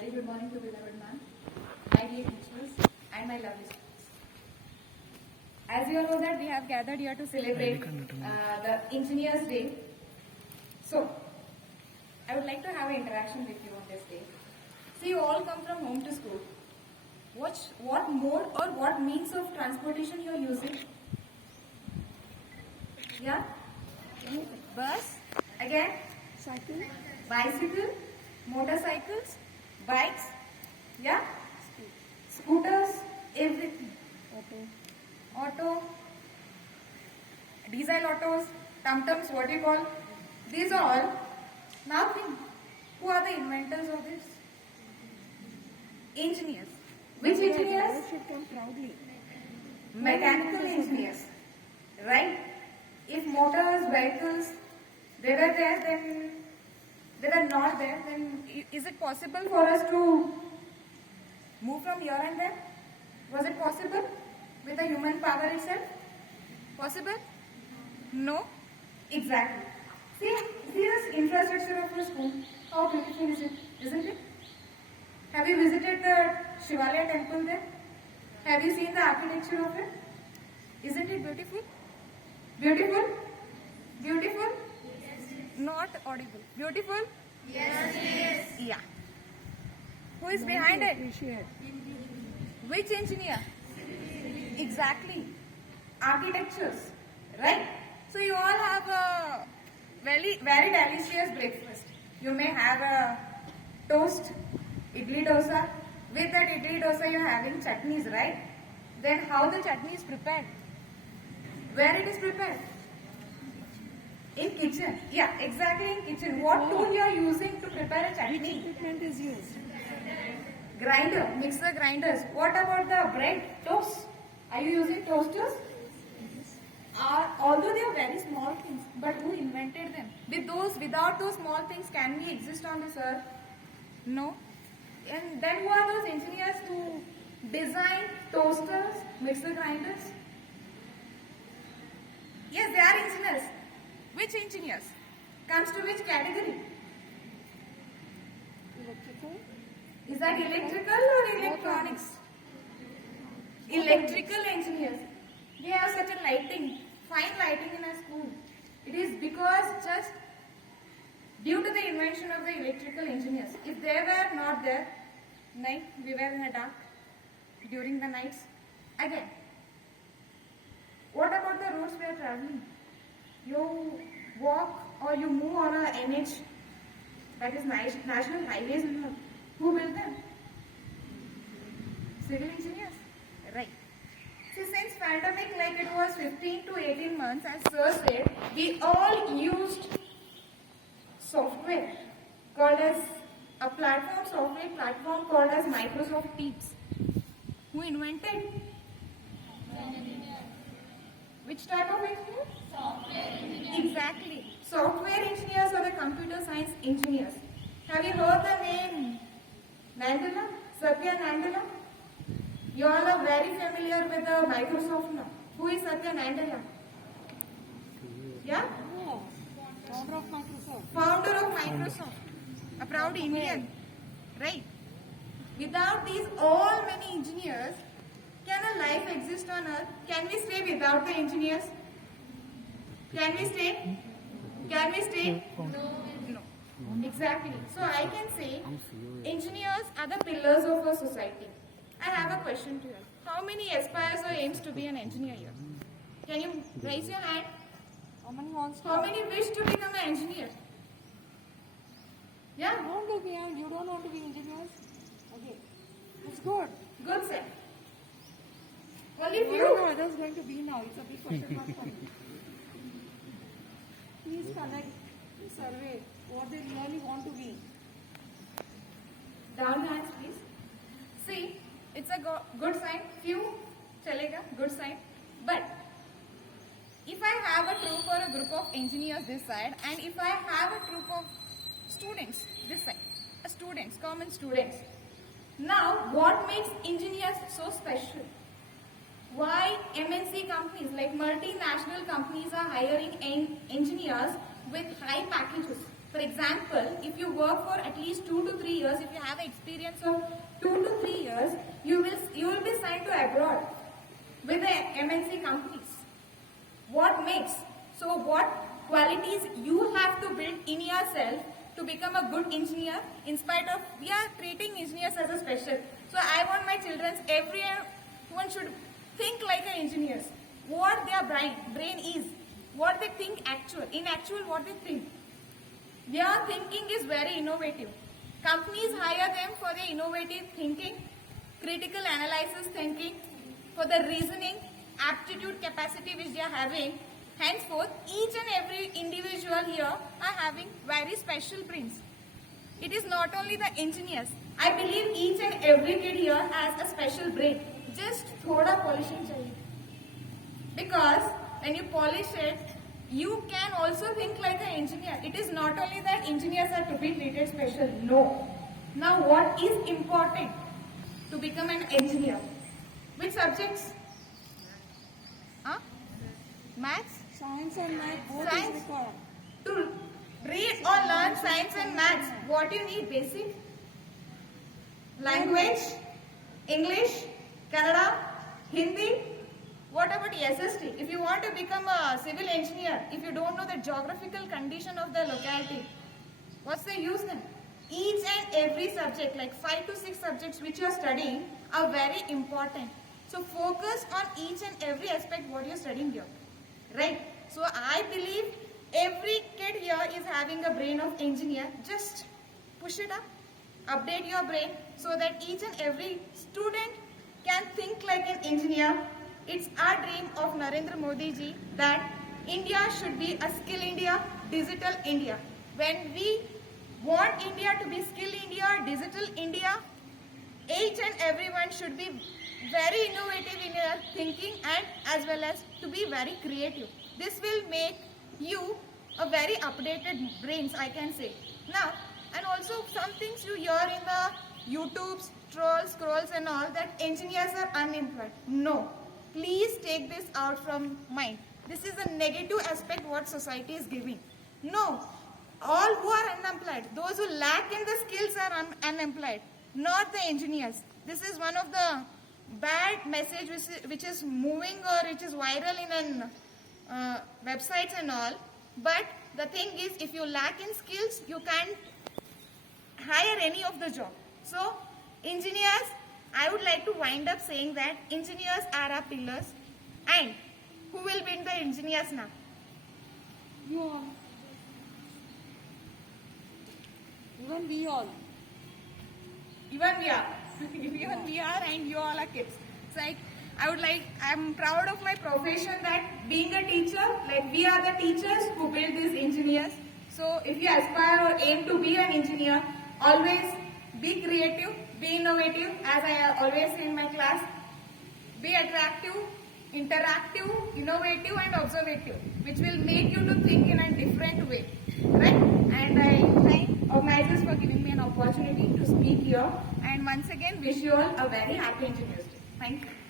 Very good morning to beloved ma'am, my dear teachers, and my lovely students. As you all know that we have gathered here to celebrate the Engineers Day. So, I would like to have an interaction with you on this day. So you all come from home to school. What mode or what means of transportation you are using? Yeah? Bus? Again? Cycle, Bicycle? Motorcycles? Bikes? Yeah? Scooters? Everything. Auto? Diesel autos? Tum-tums, what do you call? These all. Now think, who are the inventors of this? Engineers. Which engineers? should come proudly. Mechanical engineers. Right? If motors, vehicles, they were there, then they were not there, then is it possible for us to move from here and there? Was it possible with the human power itself? Possible? No? Exactly. See this infrastructure of your school. How beautiful is it? Isn't it? Have you visited the Shivalaya temple there? Have you seen the architecture of it? Isn't it beautiful? Beautiful? Beautiful? Not audible. Beautiful? Yes. Yeah. Who is behind it? Appreciate. Which engineer? Exactly. Architectures. Right? So you all have a very delicious breakfast. You may have a toast, idli dosa. With that idli dosa you are having chutneys, right? Then how the chutney is prepared? Where it is prepared? In kitchen. Yeah, exactly in kitchen. What tool you are using to prepare a Which chutney? equipment is used? Grinder, mixer grinders. What about the bread? Toast. Are you using toasters? Although they are very small things, but who invented them? Without those small things, can we exist on this earth? No. And then who are those engineers who design toasters, mixer grinders? Yes, they are engineers. Which engineers? Comes to which category? Electrical? Is that electrical or electronics? Electrical engineers. They have such a lighting, fine lighting in a school. It is because just due to the invention of the electrical engineers. If they were not there, we were in the dark during the nights. Again, what about the roads we are traveling? You walk or you move on a NH, that is national highways. Who built them? Civil engineers. Right. See, since pandemic, like it was 15 to 18 months, as Sir said, we all used software called as a software platform called as Microsoft Teams. Who invented? Which type of engineer? Software engineers. Exactly. Software engineers or the computer science engineers. Have you heard the name Nadella? Satya Nadella? You all are very familiar with the Microsoft now. Who is Satya Nadella? Yeah? Oh, founder of Microsoft. Founder of Microsoft. A proud Indian. Right? Without these all many engineers, can a life exist on earth? Can we stay without the engineers? Can we stay? Can we stay? No. Exactly. So I can say engineers are the pillars of a society. I have a question to you. How many aspires or aims to be an engineer here? Can you raise your hand? How many wants to? How many wish to become an engineer? Yeah? Don't look behind. You don't want to be engineers? Okay. It's good. Good, sir. Only What few. are others going to be now? It's a big question mark for me. Please connect the survey what they really want to be. Down hands, please. See, it's a good sign. Few, chalega, good sign. But if I have a troop or a group of engineers this side, and if I have a troop of students this side, students, common students. Now, what makes engineers so special? Why MNC companies like multinational companies are hiring engineers with high packages? For example, if you work for at least 2 to 3 years, if you have experience of 2 to 3 years, you will be signed to abroad with the MNC companies. What makes? So what qualities you have to build in yourself to become a good engineer, in spite of we are treating engineers as a special. So I want my children, everyone should think like an engineers. What their brain is, what they think in actual what they think. Their thinking is very innovative. Companies hire them for their innovative thinking, critical analysis thinking, for the reasoning, aptitude capacity which they are having. Henceforth, each and every individual here are having very special brains. It is not only the engineers. I believe each and every kid here has a special brain. Just thoda polishing chahiye. Because when you polish it, you can also think like an engineer. It is not only that engineers are to be treated special. No. Now what is important to become an engineer? Which subjects? Maths? Science and math both Science. is required. To read or learn science and maths, what you need? Basic language, English, Kannada, Hindi. What about SST? If you want to become a civil engineer, if you don't know the geographical condition of the locality, what's the use then? Each and every subject, like 5 to 6 subjects which you are studying, are very important. So focus on each and every aspect what you are studying here. Right? So I believe every kid here is having a brain of engineer. Just push it up, update your brain so that each and every student can think like an engineer. It's our dream of Narendra Modi ji that India should be a skill India, digital India. When we want India to be skill India, digital India, each and everyone should be very innovative in their thinking and as well as to be very creative. This will make you a very updated brains, I can say. Now, and also some things you hear in the YouTubes, trolls, scrolls and all that engineers are unemployed. No. Please take this out from mind. This is a negative aspect what society is giving. No. All who are unemployed, those who lack in the skills are unemployed, not the engineers. This is one of the bad message which is moving or which is viral in websites and all. But the thing is, if you lack in skills, you can't hire any of the job. So, engineers, I would like to wind up saying that engineers are our pillars. And who will win the engineers now? You all. Even we all. Even we are. Even we are and you all are kids. It's like, I'm proud of my profession that being a teacher, like we are the teachers who build these engineers. So if you aspire or aim to be an engineer, always be creative, be innovative, as I always say in my class. Be attractive, interactive, innovative and observative, which will make you to think in a different way. Right? And I thank organizers for giving me an opportunity to speak here. And once again, wish you all a very happy Engineers Day. Thank you.